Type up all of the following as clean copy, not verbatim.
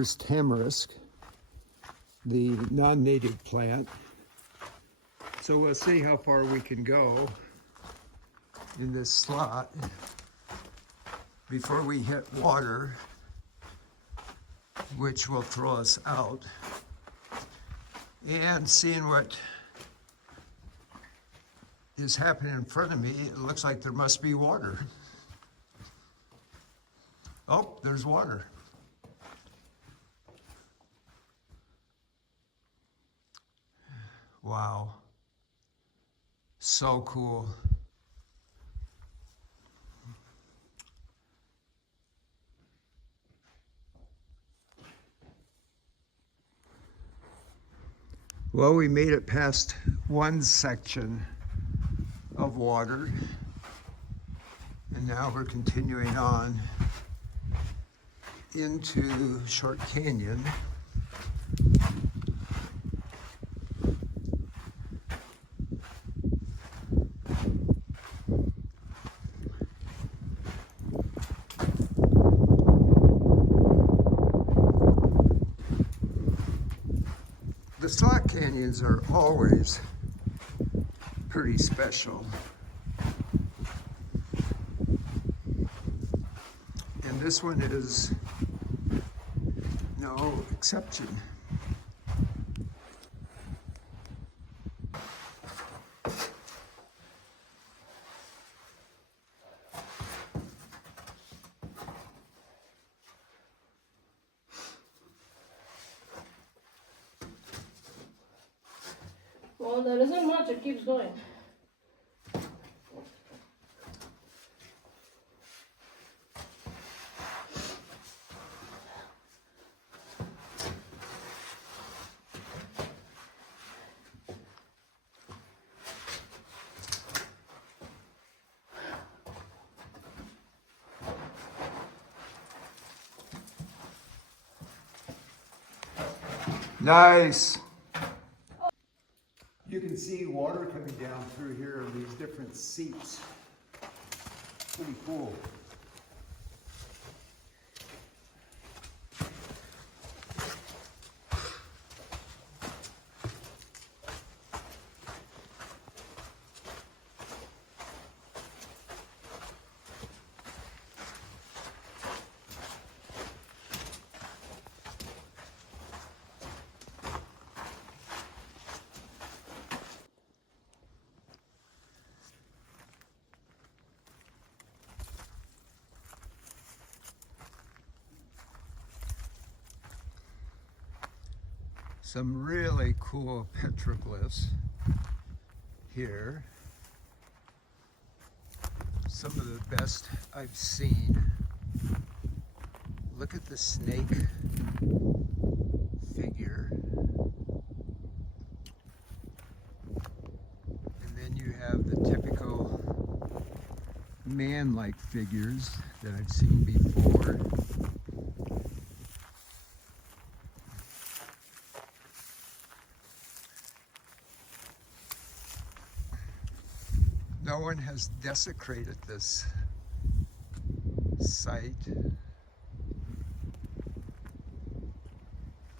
here's tamarisk, the non-native plant. So we'll see how far we can go in this slot before we hit water, which will throw us out. And seeing what is happening in front of me, it looks like there must be water. Oh, there's water. Wow. So cool. Well, we made it past one section of water, and now we're continuing on into Short Canyon. The slot canyons are always pretty special. And this one is no exception. Well, there isn't much, it keeps going. Nice. You can see water coming down through here in these different seeps. Pretty cool. Some really cool petroglyphs here. Some of the best I've seen. Look at the snake figure. And then you have the typical man-like figures that I've seen before. No one has desecrated this site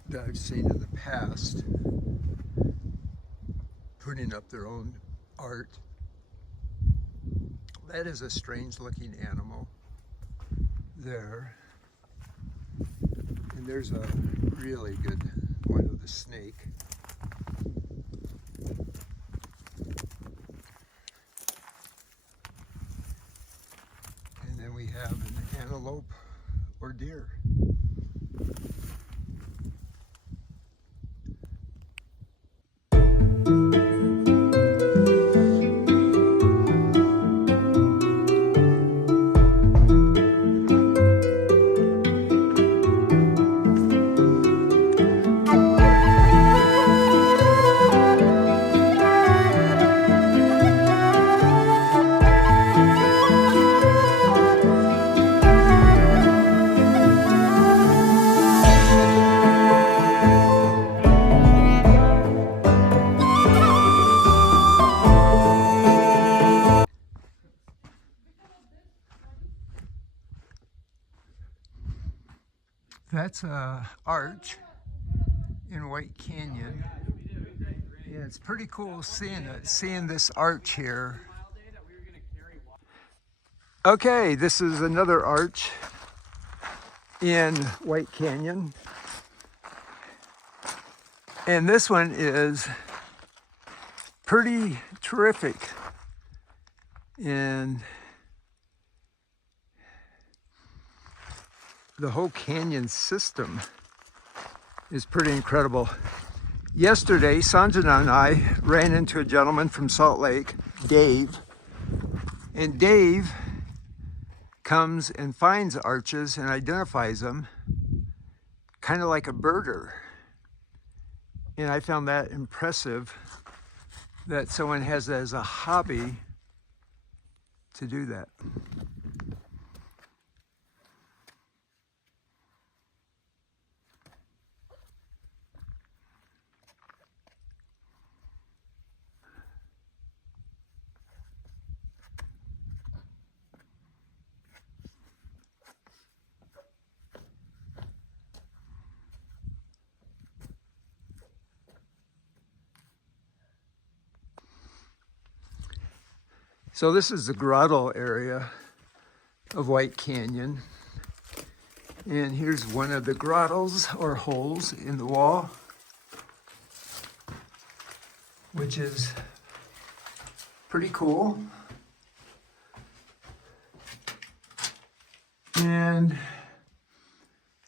that I've seen in the past, putting up their own art. That is a strange looking animal there. And there's a really good one of the snake. We have an antelope or deer. That's a arch in White Canyon. Yeah, it's pretty cool seeing this arch here. Okay, this is another arch in White Canyon. And this one is pretty terrific. And the whole canyon system is pretty incredible. Yesterday, Sanjana and I ran into a gentleman from Salt Lake, Dave. And Dave comes and finds arches and identifies them, kind of like a birder. And I found that impressive that someone has that as a hobby to do that. So this is the grotto area of White Canyon. And here's one of the grottos or holes in the wall, which is pretty cool. And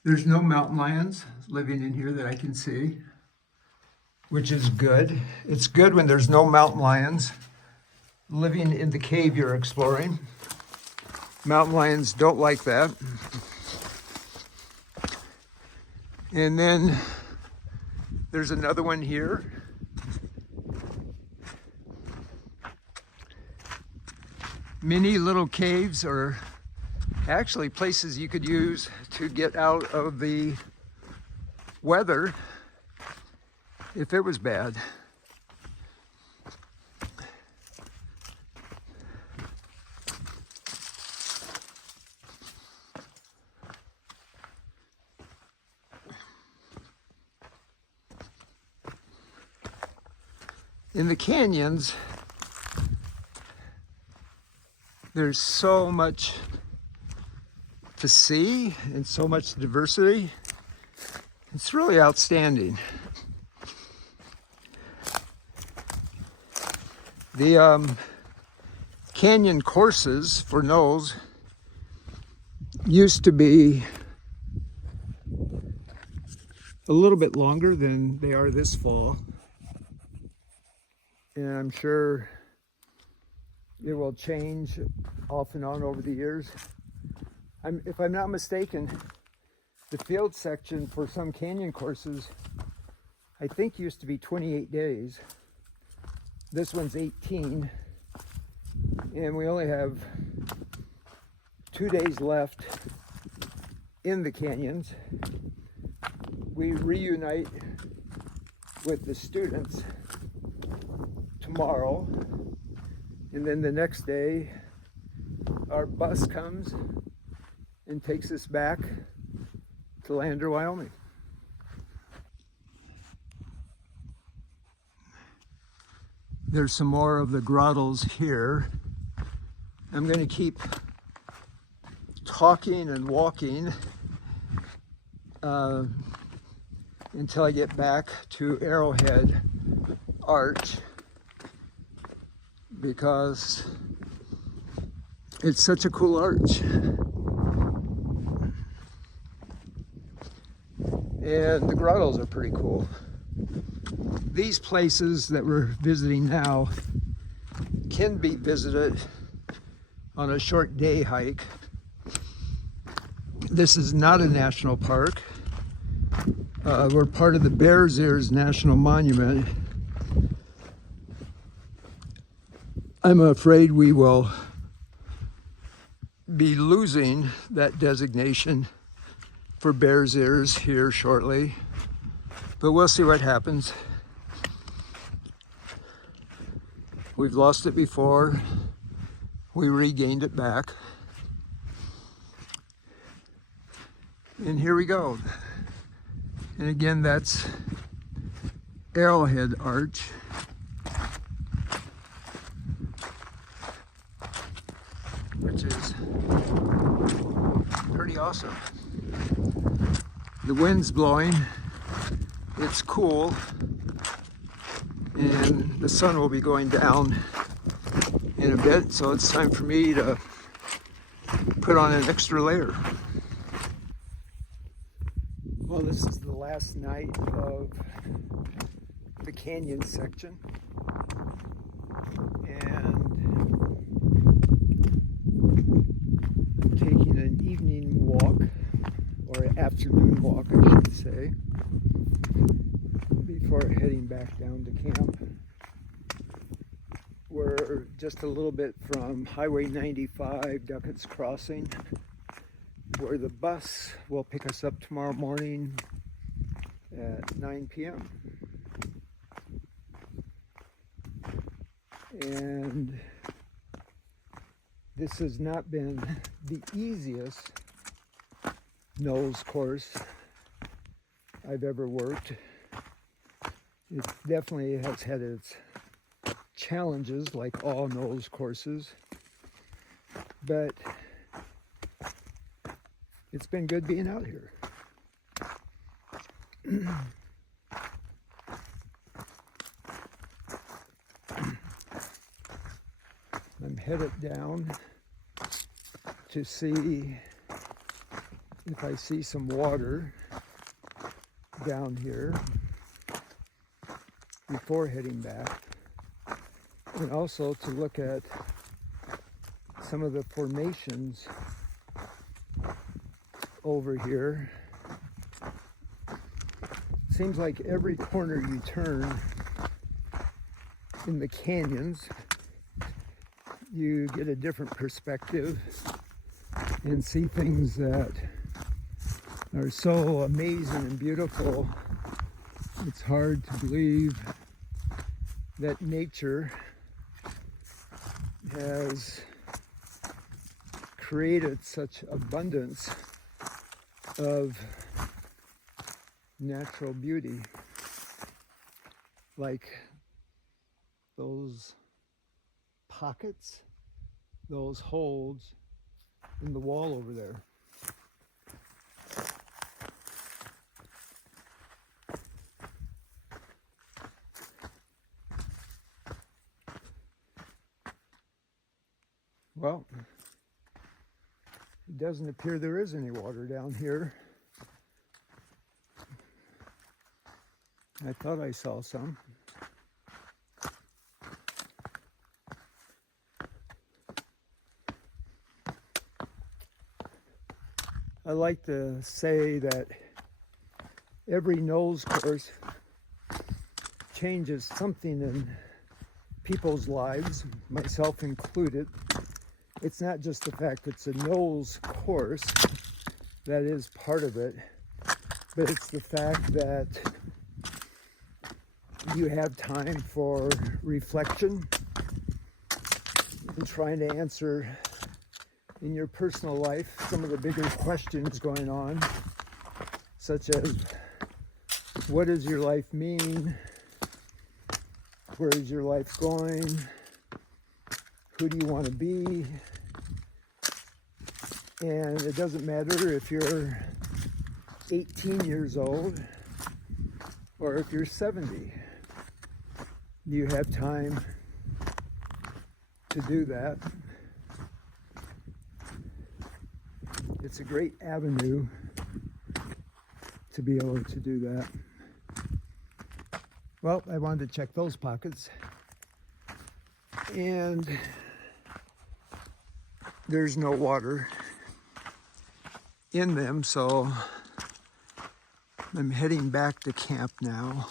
there's no mountain lions living in here that I can see, which is good. It's good when there's no mountain lions living in the cave you're exploring. Mountain lions don't like that. And then there's another one here. Many little caves are actually places you could use to get out of the weather if it was bad. In the canyons, there's so much to see and so much diversity. It's really outstanding. The canyon courses for NOLS used to be a little bit longer than they are this fall. And I'm sure it will change off and on over the years. If I'm not mistaken, the field section for some canyon courses, I think used to be 28 days. This one's 18. And we only have 2 days left in the canyons. We reunite with the students tomorrow, and then the next day our bus comes and takes us back to Lander, Wyoming. There's some more of the grottos here. I'm going to keep talking and walking until I get back to Arrowhead Arch, because it's such a cool arch. And the grottos are pretty cool. These places that we're visiting now can be visited on a short day hike. This is not a national park. We're part of the Bears Ears National Monument. I'm afraid we will be losing that designation for Bears Ears here shortly, but we'll see what happens. We've lost it before, we regained it back, and here we go. And again, that's Arrowhead Arch. Which is pretty awesome. The wind's blowing, it's cool, and the sun will be going down in a bit, so it's time for me to put on an extra layer. Well, this is the last night of the canyon section, and I'm taking an evening walk, or afternoon walk I should say, before heading back down to camp. We're just a little bit from Highway 95, Duckett's Crossing, where the bus will pick us up tomorrow morning at 9 p.m. And this has not been the easiest NOLS course I've ever worked. It definitely has had its challenges, like all NOLS courses, but it's been good being out here. I'm headed down to see if I see some water down here before heading back, and also to look at some of the formations over here. Seems like every corner you turn in the canyons, you get a different perspective and see things that are so amazing and beautiful. It's hard to believe that nature has created such abundance of natural beauty, like those pockets, those holes in the wall over there. Well, it doesn't appear there is any water down here. I thought I saw some. I like to say that every NOLS course changes something in people's lives, myself included. It's not just the fact it's a NOLS course, that is part of it, but it's the fact that you have time for reflection and trying to answer in your personal life some of the bigger questions going on, such as what does your life mean? Where is your life going? Who do you want to be? And it doesn't matter if you're 18 years old or if you're 70. You have time to do that. It's a great avenue to be able to do that. Well, I wanted to check those pockets, and there's no water in them, so I'm heading back to camp now.